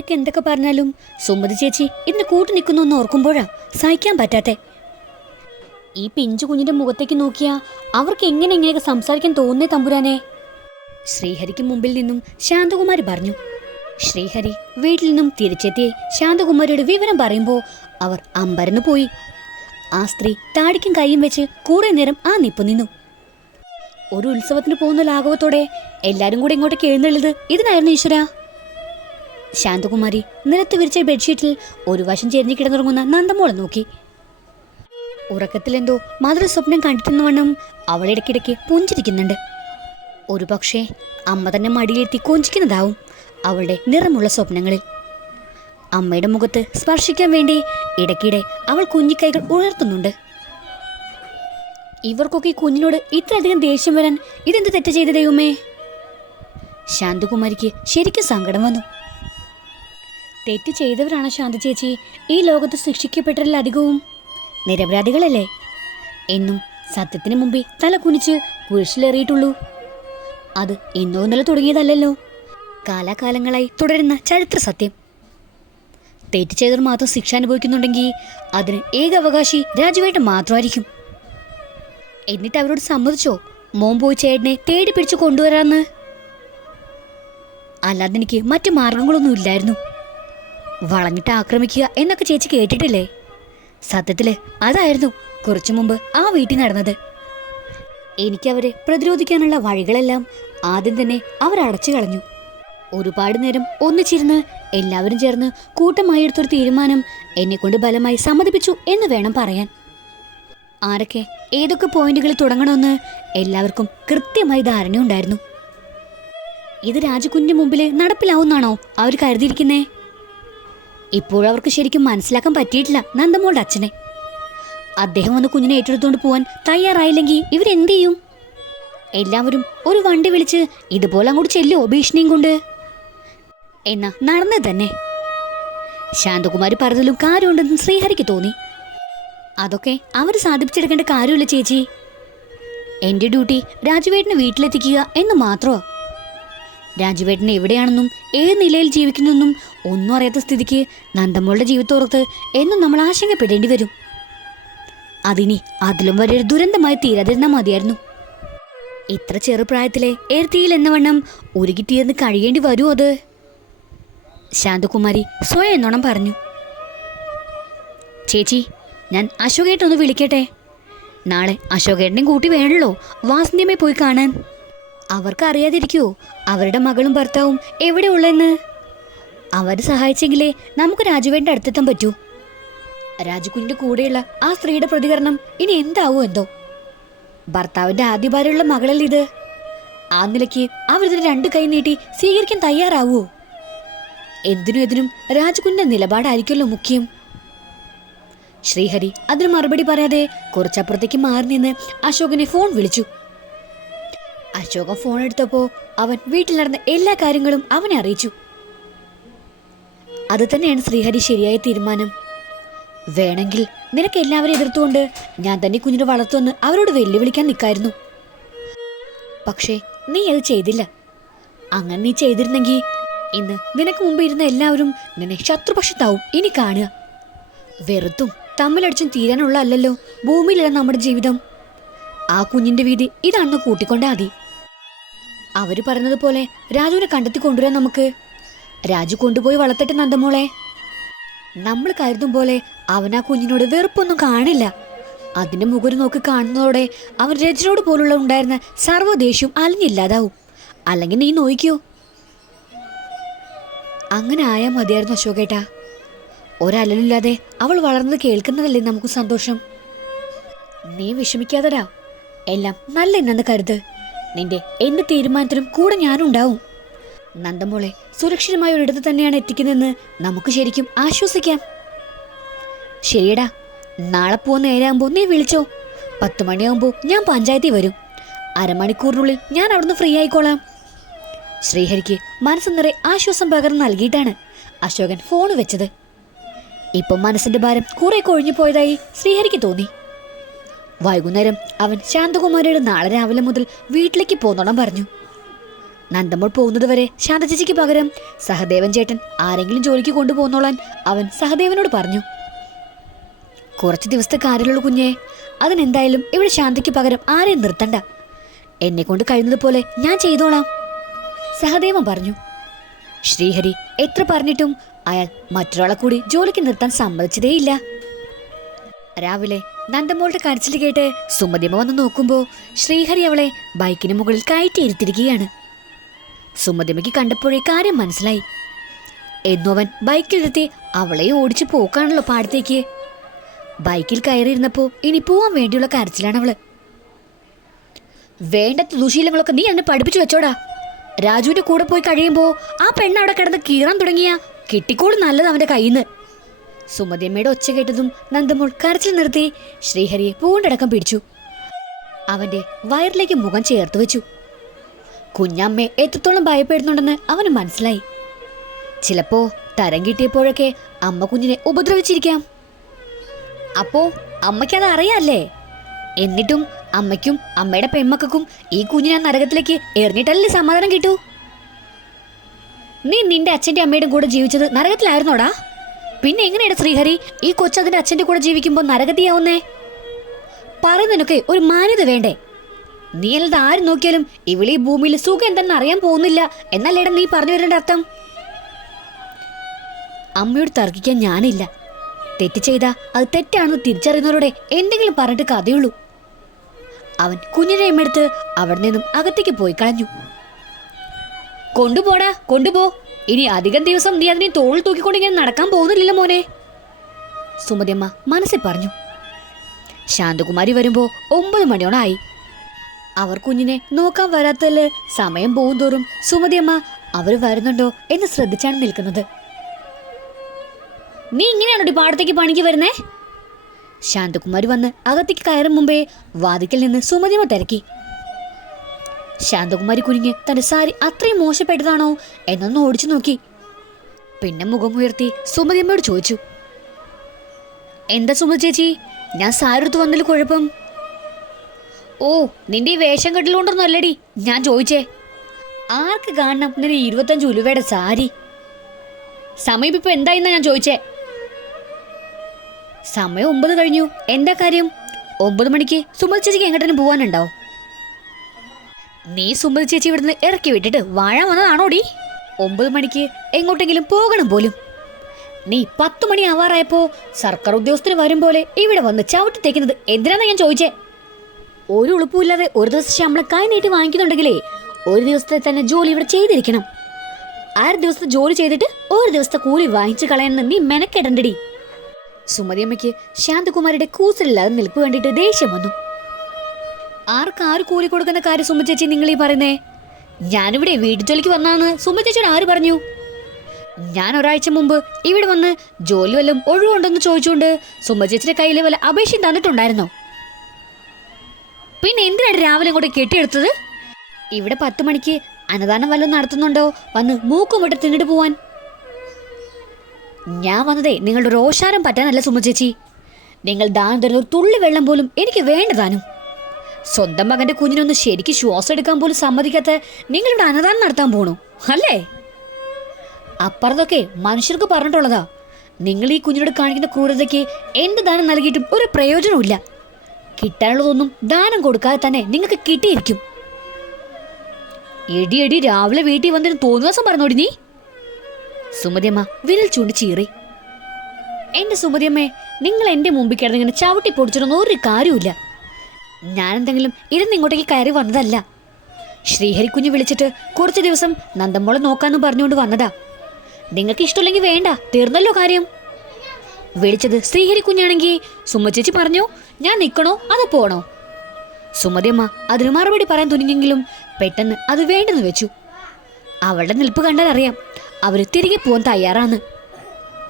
ആരൊക്കെ എന്തൊക്കെ പറഞ്ഞാലും സുമതി ചേച്ചി ഇന്ന് കൂട്ടു നിൽക്കുന്നു ഓർക്കുമ്പോഴാ സഹിക്കാൻ പറ്റാത്തെ. ഈ പിഞ്ചു കുഞ്ഞിന്റെ മുഖത്തേക്ക് നോക്കിയാ അവർക്ക് എങ്ങനെ എങ്ങനെയൊക്കെ സംസാരിക്കാൻ തോന്നുന്നേ തമ്പുരാനെ? ശ്രീഹരിക്ക് മുമ്പിൽ നിന്നും ശാന്തകുമാരി പറഞ്ഞു. ശ്രീഹരി വീട്ടിൽ നിന്നും തിരിച്ചെത്തി ശാന്തകുമാരിയുടെ വിവരം പറയുമ്പോൾ അവർ അമ്പരന്ന് പോയി. ആ സ്ത്രീ താടിക്കും കൈയും വെച്ച് കുറെ നേരം ആ നിപ്പ് നിന്നു. ഒരു ഉത്സവത്തിന് പോകുന്ന ലാഘവത്തോടെ എല്ലാരും കൂടെ ഇങ്ങോട്ടേക്ക് എഴുന്നള്ളത് ഇതിനായിരുന്നു ഈശ്വര? ശാന്തകുമാരി നിലത്ത് വിരിച്ച ബെഡ്ഷീറ്റിൽ ഒരു വശം ചെരിഞ്ഞു കിടന്നുറങ്ങുന്ന നന്ദമോളെ നോക്കി. ഉറക്കത്തിലെന്തോ മധുര സ്വപ്നം കണ്ടിട്ടുന്ന വണ്ണം അവളിടയ്ക്കിടയ്ക്ക് പുഞ്ചിരിക്കുന്നുണ്ട്. ഒരുപക്ഷെ അമ്മ തന്നെ മടിയിലെത്തി കൊഞ്ചിക്കുന്നതാവും അവളുടെ നിറമുള്ള സ്വപ്നങ്ങളിൽ. അമ്മയുടെ മുഖത്ത് സ്പർശിക്കാൻ വേണ്ടി ഇടയ്ക്കിടെ അവൾ കുഞ്ഞിക്കൈകൾ ഉയർത്തുന്നുണ്ട്. ഇവർക്കൊക്കെ കുഞ്ഞിനോട് ഇത്രയധികം ദേഷ്യം വരാൻ ഇതെന്ത് തെറ്റ് ചെയ്ത ദൈവമേ? ശാന്തകുമാരിക്ക് ശരിക്കും സങ്കടം വന്നു. തെറ്റ് ചെയ്തവരാണ് ശാന്ത ചേച്ചി? ഈ ലോകത്ത് ശിക്ഷിക്കപ്പെട്ടതിലധികവും നിരപരാധികളല്ലേ? എന്നും സത്യത്തിന് മുമ്പേ തല കുനിച്ച് കുരിശിലേറിയിട്ടുള്ളൂ. അത് ഇന്നോ ഇന്നലെ തുടങ്ങിയതല്ലല്ലോ. കാലാകാലങ്ങളായി തുടരുന്ന ചരിത്ര സത്യം. തെറ്റ് ചെയ്തവർ മാത്രം ശിക്ഷ അനുഭവിക്കുന്നുണ്ടെങ്കിൽ അതിന് ഏക അവകാശി രാജുവേട്ടൻ മാത്രമായിരിക്കും. എന്നിട്ട് അവരോട് സമ്മതിച്ചോ? മോൻ പോയി ചേട്ടനെ തേടി പിടിച്ചു കൊണ്ടുവരാന്ന്? അല്ലാതെ എനിക്ക് മറ്റു മാർഗങ്ങളൊന്നും ഇല്ലായിരുന്നു. വളഞ്ഞിട്ട് ആക്രമിക്കുക എന്നൊക്കെ ചേച്ചി കേട്ടിട്ടില്ലേ? സത്യത്തിൽ അതായിരുന്നു കുറച്ചു മുമ്പ് ആ വീട്ടിൽ നടന്നത്. എനിക്കവരെ പ്രതിരോധിക്കാനുള്ള വഴികളെല്ലാം ആദ്യം തന്നെ അവർ അടച്ചു കളഞ്ഞു. ഒരുപാട് നേരം ഒന്നിച്ചിരുന്ന് എല്ലാവരും ചേർന്ന് കൂട്ടമായി എടുത്തൊരു തീരുമാനം എന്നെ കൊണ്ട് ബലമായി സമ്മതിപ്പിച്ചു എന്ന് വേണം പറയാൻ. ആരൊക്കെ ഏതൊക്കെ പോയിന്റുകളിൽ തുടങ്ങണമെന്ന് എല്ലാവർക്കും കൃത്യമായി ധാരണയുണ്ടായിരുന്നു. ഇത് രാജകുഞ്ഞിന്റെ മുമ്പിൽ നടപ്പിലാവുന്നാണോ അവർ കരുതിയിരിക്കുന്നേ? ഇപ്പോഴവർക്ക് ശരിക്കും മനസ്സിലാക്കാൻ പറ്റിയിട്ടില്ല നന്ദമോളുടെ അച്ഛനെ. അദ്ദേഹം ഒന്ന് കുഞ്ഞിനെ ഏറ്റെടുത്തുകൊണ്ട് പോവാൻ തയ്യാറായില്ലെങ്കിൽ ഇവരെന്ത് ചെയ്യും? എല്ലാവരും ഒരു വണ്ടി വിളിച്ച് ഇതുപോലെ അങ്ങോട്ട് ചെല്ലുമോ ഭീഷണിയും കൊണ്ട്. എന്നാ നടന്നത് തന്നെ. ശാന്തകുമാരി പറഞ്ഞതിലും കാര്യമുണ്ടെന്ന് ശ്രീഹരിക്ക് തോന്നി. അതൊക്കെ അവർ സാധിപ്പിച്ചെടുക്കേണ്ട കാര്യമില്ല ചേച്ചി? എന്റെ ഡ്യൂട്ടി രാജുവേട്ടനെ വീട്ടിലെത്തിക്കുക എന്ന് മാത്രമോ. രാജുവേട്ടൻ എവിടെയാണെന്നും ഏത് നിലയിൽ ജീവിക്കുന്നെന്നും ഒന്നും അറിയാത്ത സ്ഥിതിക്ക് നന്ദമ്മളുടെ ജീവിതത്തോർത്ത് എന്നും നമ്മൾ ആശങ്കപ്പെടേണ്ടി വരും. അതിനി അതിലും വലിയൊരു ദുരന്തമായി തീരാതിരുന്നാൽ മതിയായിരുന്നു. ഇത്ര ചെറുപ്രായത്തിലെ ഏർത്തിയിൽ എന്ന വണ്ണം ഉരുകിത്തീർന്ന് കഴിയേണ്ടി വരുമോ അത്? ശാന്തകുമാരി സ്വയം എന്നോണം പറഞ്ഞു. ചേച്ചി ഞാൻ അശോകേട്ടൊന്ന് വിളിക്കട്ടെ? നാളെ അശോകേട്ടനെയും കൂട്ടി വേണല്ലോ വാസന്തിയമ്മയെ പോയി കാണാൻ. അവർക്ക് അറിയാതിരിക്കുവോ അവരുടെ മകളും ഭർത്താവും എവിടെ ഉള്ളെന്ന് അവർ സഹായിച്ചെങ്കിലേ നമുക്ക് രാജുവേന്റെ അടുത്തെത്താൻ പറ്റൂ. രാജുകുഞ്ഞിന്റെ കൂടെയുള്ള ആ സ്ത്രീയുടെ പ്രതികരണം ഇനി എന്താവോ എന്തോ? ഭർത്താവിന്റെ ആദ്യ ഭാര്യയുള്ള മകളല്ല ഇത്? ആ നിലയ്ക്ക് അവരിതിന് രണ്ട് കൈ നീട്ടി സ്വീകരിക്കാൻ തയ്യാറാവോ. എന്തിനും എതിനും രാജകുഞ്ഞിന്റെ നിലപാടായിരിക്കുമല്ലോ മുഖ്യം. ശ്രീഹരി അതിന് മറുപടി പറയാതെ കുറച്ചപ്പുറത്തേക്ക് മാറി നിന്ന് അശോകനെ ഫോൺ വിളിച്ചു. അശോകൻ ഫോൺ എടുത്തപ്പോ അവൻ വീട്ടിൽ നടന്ന എല്ലാ കാര്യങ്ങളും അവനെ അറിയിച്ചു. അത് തന്നെയാണ് ശ്രീഹരി ശരിയായ തീരുമാനം. വേണമെങ്കിൽ നിനക്ക് എല്ലാവരും എതിർത്തുകൊണ്ട് ഞാൻ തന്നെ കുഞ്ഞിനെ വളർത്തുമെന്ന് അവരോട് വെല്ലുവിളിക്കാൻ നിൽക്കായിരുന്നു. പക്ഷേ നീ അത് ചെയ്തില്ല. അങ്ങനെ നീ ചെയ്തിരുന്നെങ്കിൽ ഇന്ന് നിനക്ക് മുമ്പ് ഇരുന്ന എല്ലാവരും നിന്നെ ശത്രുപക്ഷത്താവും ഇനി കാണുക. വെറുത്തും തമ്മിലടിച്ചും തീരാനുള്ള അല്ലല്ലോ ഭൂമിയിലല്ല നമ്മുടെ ജീവിതം. ആ കുഞ്ഞിന്റെ വീതി ഇതാണെന്ന് കൂട്ടിക്കൊണ്ടാ മതി. അവർ പറഞ്ഞതുപോലെ രാജുവിനെ കണ്ടെത്തി കൊണ്ടുവരാൻ നമുക്ക്. രാജു കൊണ്ടുപോയി വളർത്തട്ടെ നന്ദമോളെ. നമ്മൾ കരുതും പോലെ അവൻ ആ കുഞ്ഞിനോട് വെറുപ്പൊന്നും കാണില്ല. അതിന്റെ മുഖര് നോക്കി കാണുന്നതോടെ അവൻ രജനോട് പോലുള്ള ഉണ്ടായിരുന്ന സർവദേഷ്യവും അലിഞ്ഞില്ലാതാവും. അല്ലെങ്കിൽ നീ നോയിക്കോ. അങ്ങനെ ആയാൽ മതിയായിരുന്നു അശോകേട്ടാ. ഒരലലില്ലാതെ അവൾ വളർന്നത് കേൾക്കുന്നതല്ലേ നമുക്ക് സന്തോഷം. നീ വിഷമിക്കാതെടാ. എല്ലാം നല്ല എന്നു കരുത്. നിന്റെ എന്ത് തീരുമാനത്തിനും കൂടെ ഞാനുണ്ടാവും. നന്ദമോളെ സുരക്ഷിതമായ ഒരിടത്ത് തന്നെയാണ് എത്തിക്കുന്നതെന്ന് നമുക്ക് ശരിക്കും ആശ്വസിക്കാം. ശരിയടാ നാളെ പോകുന്ന നേരാകുമ്പോൾ നീ വിളിച്ചോ. പത്ത് മണിയാകുമ്പോൾ ഞാൻ പഞ്ചായത്തിൽ വരും. അരമണിക്കൂറിനുള്ളിൽ ഞാൻ അവിടുന്ന് ഫ്രീ ആയിക്കോളാം. ശ്രീഹരിക്ക് മനസ്സ് നിറയെ ആശ്വാസം പകർന്ന് നൽകിയിട്ടാണ് അശോകൻ ഫോൺ വെച്ചത്. ഇപ്പം മനസ്സിന്റെ ഭാരം കുറെ കൊഴിഞ്ഞു പോയതായി ശ്രീഹരിക്ക് തോന്നി. വൈകുന്നേരം അവൻ ശാന്തകുമാരിയുടെ നാളെ രാവിലെ മുതൽ വീട്ടിലേക്ക് പോന്നോളം പറഞ്ഞു. നന്ദമോൾ പോകുന്നത് വരെ ശാന്ത ചേച്ചിക്ക് പകരം സഹദേവൻ ചേട്ടൻ ആരെങ്കിലും ജോലിക്ക് കൊണ്ടുപോകുന്നോളാൻ അവൻ സഹദേവനോട് പറഞ്ഞു. കുറച്ച് ദിവസത്തെ കാര്യമുള്ളൂ കുഞ്ഞെ. അതിനെന്തായാലും ഇവിടെ ശാന്തയ്ക്ക് പകരം ആരെയും നിർത്തണ്ട. എന്നെ കൊണ്ട് കഴിയുന്നത് പോലെ ഞാൻ ചെയ്തോളാം. സഹദേവൻ പറഞ്ഞു. ശ്രീഹരി എത്ര പറഞ്ഞിട്ടും അയാൾ മറ്റൊരാളെ കൂടി ജോലിക്ക് നിർത്താൻ സമ്മതിച്ചതേയില്ല. രാവിലെ നന്ദമോളുടെ കരച്ചിൽ കേട്ട് സുമതിമ വന്ന് നോക്കുമ്പോൾ ശ്രീഹരി അവളെ ബൈക്കിന് മുകളിൽ കയറ്റിയിരുത്തിരിക്കുകയാണ് സുമതിമയ്ക്ക് കണ്ടപ്പോഴേ കാര്യം മനസ്സിലായി. എന്നു അവൻ ബൈക്കിലിരുത്തി അവളെ ഓടിച്ചു പോക്കാണല്ലോ പാടത്തേക്ക്. ബൈക്കിൽ കയറിയിരുന്നപ്പോ ഇനി പോവാൻ വേണ്ടിയുള്ള കരച്ചിലാണ് അവൾ. വേണ്ടത്ത ദുശീലങ്ങളൊക്കെ നീ എന്നെ പഠിപ്പിച്ചു വെച്ചോടാ. രാജുവിന്റെ കൂടെ പോയി കഴിയുമ്പോ ആ പെണ്ണ് അവിടെ കിടന്ന് കീറാൻ തുടങ്ങിയ കിട്ടിക്കോട് നല്ലത് അവന്റെ കയ്യിൽ നിന്ന് സുമതിയമ്മയുടെ ഒച്ച കേട്ടതും നന്ദമോൾ കരച്ചിൽ നിർത്തി ശ്രീഹരിയെ പൂണ്ടടക്കം പിടിച്ചു. അവന്റെ വയറിലേക്ക് മുഖം ചേർത്ത് വെച്ചു. കുഞ്ഞമ്മയെ എത്രത്തോളം ഭയപ്പെടുന്നുണ്ടെന്ന് അവന് മനസ്സിലായി. ചിലപ്പോ തരം കിട്ടിയപ്പോഴൊക്കെ അമ്മ കുഞ്ഞിനെ ഉപദ്രവിച്ചിരിക്കാം. അപ്പോ അമ്മയ്ക്കത് അറിയാല്ലേ? എന്നിട്ടും അമ്മയ്ക്കും അമ്മയുടെ പെമ്മക്കും ഈ കുഞ്ഞിനെ നരകത്തിലേക്ക് എറിഞ്ഞിട്ടല്ലേ സമാധാനം കിട്ടൂ? നീ നിന്റെ അച്ഛന്റെ അമ്മയുടെ കൂടെ ജീവിച്ചത് നരകത്തിലായിരുന്നോടാ? പിന്നെ എങ്ങനെയാണ് ശ്രീഹരി ഈ കൊച്ചതിന്റെ അച്ഛന്റെ കൂടെ ജീവിക്കുമ്പോൾ നരകത്തിയാവുന്നേ? പറയുന്നതിനൊക്കെ ഒരു മാന്യത വേണ്ടേ? നീ അല്ലത് ആര് നോക്കിയാലും ഈ ഭൂമിയിൽ സുഖം എന്തെന്ന് അറിയാൻ പോകുന്നില്ല. എന്നല്ലേടാ നീ പറഞ്ഞു വരേണ്ട അർത്ഥം. അമ്മയോട് തർക്കിക്കാൻ ഞാനില്ല. തെറ്റ് ചെയ്താ അത് തെറ്റാണെന്ന് തിരിച്ചറിയുന്നവരോടെ എന്തെങ്കിലും പറഞ്ഞിട്ട് കഥയുള്ളൂ. അവൻ കുഞ്ഞിനെ എമ്മെടുത്ത് അവിടെ നിന്നും അകത്തേക്ക് പോയി കളഞ്ഞു. കൊണ്ടുപോടാ കൊണ്ടുപോ. ഇനി അധികം ദിവസം നീ അതിനെ തോളിൽ തൂക്കിക്കൊണ്ട് ഇങ്ങനെ നടക്കാൻ പോകുന്നില്ലല്ലോ മോനെ. സുമതിയമ്മ മനസ്സിൽ പറഞ്ഞു. ശാന്തകുമാരി വരുമ്പോ ഒമ്പത് മണിയോണായി അവർ കുഞ്ഞിനെ നോക്കാൻ വരാത്തതിൽ സമയം പോകും തോറും സുമതിയമ്മ അവർ വരുന്നുണ്ടോ? എന്ന് ശ്രദ്ധിച്ചാണ് നിൽക്കുന്നത്. നീ ഇങ്ങനെയാണോ പാടത്തേക്ക് പണിക്ക് വരുന്നേ? ശാന്തകുമാരി വന്ന് അകത്തേക്ക് കയറും മുമ്പേ വാതിക്കൽ നിന്ന് സുമതിയമ്മ തിരക്കി. ശാന്തകുമാരി കുനിഞ്ഞ് തന്റെ സാരി അത്രയും മോശപ്പെട്ടതാണോ എന്നൊന്ന് ഓടിച്ചു നോക്കി. പിന്നെ മുഖമുയർത്തി സുമതിയമ്മയോട് ചോദിച്ചു എന്താ സുമതി ചേച്ചി? ഞാൻ സാരി എടുത്ത് വന്നതിൽ കുഴപ്പം? ഓ നിന്റെ ഈ വേഷം കെട്ടിലുണ്ടെന്നല്ലടി ഞാൻ ചോദിച്ചേ. ആർക്ക് കാണണം നിന്റെ ഇരുപത്തഞ്ച് ഉലുവയുടെ സാരി? സമയം ഇപ്പൊ എന്തായിന്നാ ഞാൻ ചോദിച്ചേ. സമയം ഒമ്പത് കഴിഞ്ഞു. എന്താ കാര്യം? ഒമ്പത് മണിക്ക് സുമതി ചേച്ചിക്ക് എങ്ങോട്ടും പോവാനുണ്ടോ? നീ സുമതി ചേച്ചി ഇവിടുന്ന് ഇറക്കി വിട്ടിട്ട് വാഴ വന്നതാണോടി? ഒമ്പത് മണിക്ക് എങ്ങോട്ടെങ്കിലും പോകണം പോലും. നീ പത്ത് മണി ആവാറായപ്പോ സർക്കാർ ഉദ്യോഗസ്ഥന് വരും പോലെ ഇവിടെ വന്ന് ചവിട്ടി തേക്കുന്നത് എന്തിനാന്ന് ഞാൻ ചോദിച്ചേ? ഒരു ഉളുപ്പുമില്ലാതെ ഒരു ദിവസം ശമ്പളം കൈ നീട്ടി വാങ്ങിക്കുന്നുണ്ടെങ്കിലേ ഒരു ദിവസത്തെ തന്നെ ജോലി ഇവിടെ ചെയ്തിരിക്കണം. ആറ് ദിവസത്തെ ജോലി ചെയ്തിട്ട് ഒരു ദിവസത്തെ കൂലി വാങ്ങിച്ചു കളയാനെന്ന് നീ മെനക്കെടണ്ടടി. സുമതിയമ്മയ്ക്ക് ശാന്തകുമാരിയുടെ കൂസലില്ലാതെ നിൽപ്പ് കണ്ടിട്ട് ദേഷ്യം വന്നു. ആർക്ക് ആര് കൂലി കൊടുക്കുന്ന കാര്യം സുമ ചേച്ചി നിങ്ങൾ ഈ പറയുന്നേ? ഞാനിവിടെ വീട്ടു ജോലിക്ക് വന്നാന്ന് സുമ ചേച്ചി ആര് പറഞ്ഞു? ഞാൻ ഒരാഴ്ച മുമ്പ് ഇവിടെ വന്ന് ജോലി വല്ലതും ഒഴിവുണ്ടെന്ന് ചോദിച്ചുകൊണ്ട് സുമ ചേച്ചിയുടെ കയ്യിൽ വല്ല അപേക്ഷയും തന്നിട്ടുണ്ടായിരുന്നോ? പിന്നെ എന്തിനാണ് രാവിലെ ഇങ്ങോട്ട് കെട്ടിയെടുത്തത്? ഇവിടെ പത്ത് മണിക്ക് അന്നദാനം വല്ലതും നടത്തുന്നുണ്ടോ? വന്ന് മൂക്കും വിട്ട് തിന്നിട്ട് പോവാൻ. ഞാൻ വന്നതേ നിങ്ങളുടെ റോഷാരം പറ്റാനല്ല സുമ ചേച്ചി. നിങ്ങൾ ദാനം തരുന്ന ഒരു തുള്ളി വെള്ളം പോലും എനിക്ക് വേണ്ടതാനും സ്വന്തം മകന്റെ കുഞ്ഞിനൊന്ന് ശരിക്ക് ശ്വാസം എടുക്കാൻ പോലും സമ്മതിക്കാത്ത നിങ്ങളിവിടെ അന്നദാനം നടത്താൻ പോണു അല്ലേ? അപ്പുറത്തൊക്കെ മനുഷ്യർക്ക് പറഞ്ഞിട്ടുള്ളതാ നിങ്ങൾ ഈ കുഞ്ഞിനോട് കാണിക്കുന്ന ക്രൂരതയ്ക്ക് എന്ത് ദാനം നൽകിയിട്ടും ഒരു പ്രയോജനമില്ല കിട്ടാനുള്ളതൊന്നും ദാനം കൊടുക്കാതെ തന്നെ നിങ്ങൾക്ക് കിട്ടിയിരിക്കും. എടി എടി രാവിലെ വീട്ടിൽ വന്നിട്ട് തോന്നുവാസം പറഞ്ഞോടി നീ. സുമതിയമ്മ വിരൽ ചൂണ്ടി ചീറി. എന്റെ സുമതിയമ്മേ നിങ്ങൾ എന്റെ മുമ്പിൽ കിടന്ന് ഇങ്ങനെ ചവിട്ടി പൊടിച്ചിട്ടൊന്നും ഒരു കാര്യമില്ല ഞാൻ എന്തെങ്കിലും ഇരുന്ന് ഇങ്ങോട്ടേക്ക് കയറി വന്നതല്ല. ശ്രീഹരി കുഞ്ഞ് വിളിച്ചിട്ട് കുറച്ച് ദിവസം നന്ദമ്മോളെ നോക്കാന്ന് പറഞ്ഞുകൊണ്ട് വന്നതാ. നിങ്ങൾക്ക് ഇഷ്ടമില്ലെങ്കിൽ വേണ്ട തീർന്നല്ലോ കാര്യം. വിളിച്ചത് ശ്രീഹരി കുഞ്ഞാണെങ്കിൽ സുമചേച്ചി പറഞ്ഞു ഞാൻ നിൽക്കണോ അത് പോണോ? സുമതിയമ്മ അതിന് മറുപടി പറയാൻ തുനിഞ്ഞെങ്കിലും പെട്ടെന്ന് അത് വേണ്ടെന്ന് വെച്ചു. അവളുടെ നിൽപ്പ് കണ്ടാൽ അറിയാം അവർ തിരികെ പോകാൻ തയ്യാറാണ്.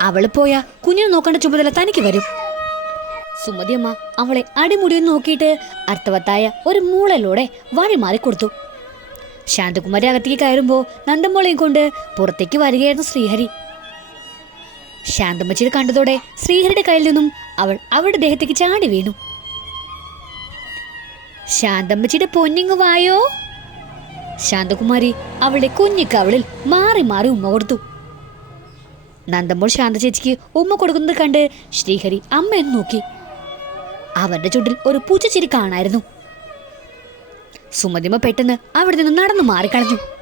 അവൾ പോയാ കുഞ്ഞിനെ നോക്കേണ്ട ചുമതല തനിക്ക് വരും. സുമതിയമ്മ അവളെ അടിമുടി നോക്കിയിട്ട് അർത്ഥവത്തായ ഒരു മൂളലോടെ വഴി മാറിക്കൊടുത്തു. ശാന്തകുമാരി അകത്തേക്ക് കയറുമ്പോൾ നന്ദമോളെയും കൊണ്ട് പുറത്തേക്ക് വരികയായിരുന്നു ശ്രീഹരി. ശാന്തമ്മച്ചിത് കണ്ടതോടെ ശ്രീഹരിയുടെ കയ്യിൽ നിന്നും അവൾ അവളുടെ ദേഹത്തേക്ക് ചാടി വീണു. ശാന്തമ്മച്ചിയുടെ പൊന്നിങ്ങു വായോ? ശാന്തകുമാരി അവളുടെ കുഞ്ഞിക്കവളിൽ മാറി മാറി ഉമ്മ കൊടുത്തു. നന്ദമ്പോൾ ശാന്ത ചേച്ചിക്ക് ഉമ്മ കൊടുക്കുന്നത് കണ്ട് ശ്രീഹരി അമ്മയെന്ന് നോക്കി. അവന്റെ ചുണ്ടിൽ ഒരു പൂച്ചച്ചിരി കാണായിരുന്നു. സുമതിമ്മ പെട്ടെന്ന് അവിടെ നിന്ന് നടന്നു മാറിക്കളഞ്ഞു.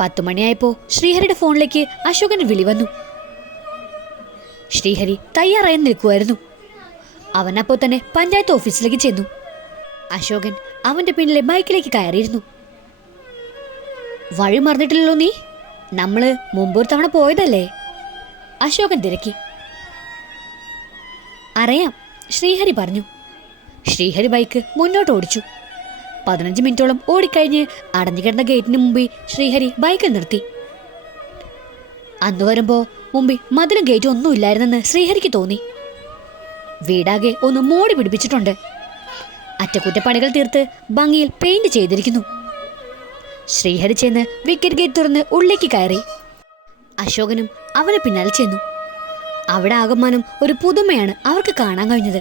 പത്തു മണിയായപ്പോ ശ്രീഹരിയുടെ ഫോണിലേക്ക് അശോകന്റെ വിളി വന്നു. ശ്രീഹരി തയ്യാറായി നിൽക്കുമായിരുന്നു അവനപ്പോൾ തന്നെ പഞ്ചായത്ത് ഓഫീസിലേക്ക് ചെന്നു. അശോകൻ അവന്റെ പിന്നിലെ ബൈക്കിലേക്ക് കയറിയിരുന്നു. വഴി മറന്നിട്ടില്ലല്ലോ നീ? നമ്മൾ മുമ്പൊരു തവണ പോയതല്ലേ? അശോകൻ തിരക്കി. അറിയാം ശ്രീഹരി പറഞ്ഞു. ശ്രീഹരി ബൈക്ക് മുന്നോട്ട് ഓടിച്ചു പതിനഞ്ച് മിനിറ്റോളം ഓടിക്കഴിഞ്ഞ് അടഞ്ഞുകിടന്ന ഗേറ്റിന് മുമ്പിൽ ശ്രീഹരി ബൈക്കിൽ നിർത്തി. അന്ന് വരുമ്പോ മുമ്പിൽ മതിലും ഗേറ്റും ഒന്നും ഇല്ലായിരുന്നെന്ന് ശ്രീഹരിക്ക് തോന്നി. വീടാകെ ഒന്ന് മോടി പിടിപ്പിച്ചിട്ടുണ്ട്. അറ്റകുറ്റപ്പണികൾ തീർത്ത് ഭംഗിയിൽ പെയിന്റ് ചെയ്തിരിക്കുന്നു. ശ്രീഹരി ചെന്ന് വിക്കറ്റ് ഗേറ്റ് തുറന്ന് ഉള്ളിലേക്ക് കയറി. അശോകനും അവന് പിന്നാലെ ചെന്നു. അവിടെ ആകമാനം ഒരു പുതുമയാണ് അവർക്ക് കാണാൻ കഴിഞ്ഞത്.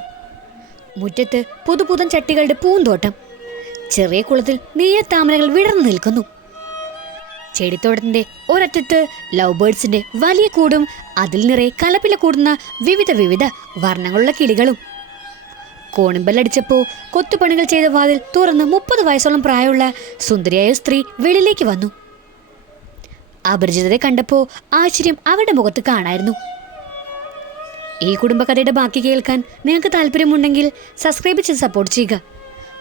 മുറ്റത്ത് പുതുപുതൻ ചട്ടികളുടെ പൂന്തോട്ടം. ചെറിയ കുളത്തിൽ നീയ താമരകൾ വിടർന്നു നിൽക്കുന്നു. ചെടിത്തോട്ടത്തിന്റെ ഒരറ്റത്ത് ലവ് ബേർഡ്സിന്റെ വലിയ കൂടും അതിൽ നിറയെ കലപ്പില കൂടുന്ന വിവിധ വിവിധ വർണങ്ങളുള്ള കിളികളും. കോണിമ്പല്ലടിച്ചപ്പോ കൊത്തുപണികൾ ചെയ്ത വാതിൽ തുറന്ന് മുപ്പത് വയസ്സോളം പ്രായമുള്ള സുന്ദരിയായ സ്ത്രീ വെളിയിലേക്ക് വന്നു. അപരിചിതരെ കണ്ടപ്പോ ആശ്ചര്യം അവരുടെ മുഖത്ത് കാണായിരുന്നു. ഈ കുടുംബകഥയുടെ ബാക്കി കേൾക്കാൻ നിങ്ങൾക്ക് താല്പര്യമുണ്ടെങ്കിൽ സബ്സ്ക്രൈബ് ചെയ്ത് സപ്പോർട്ട് ചെയ്യുക.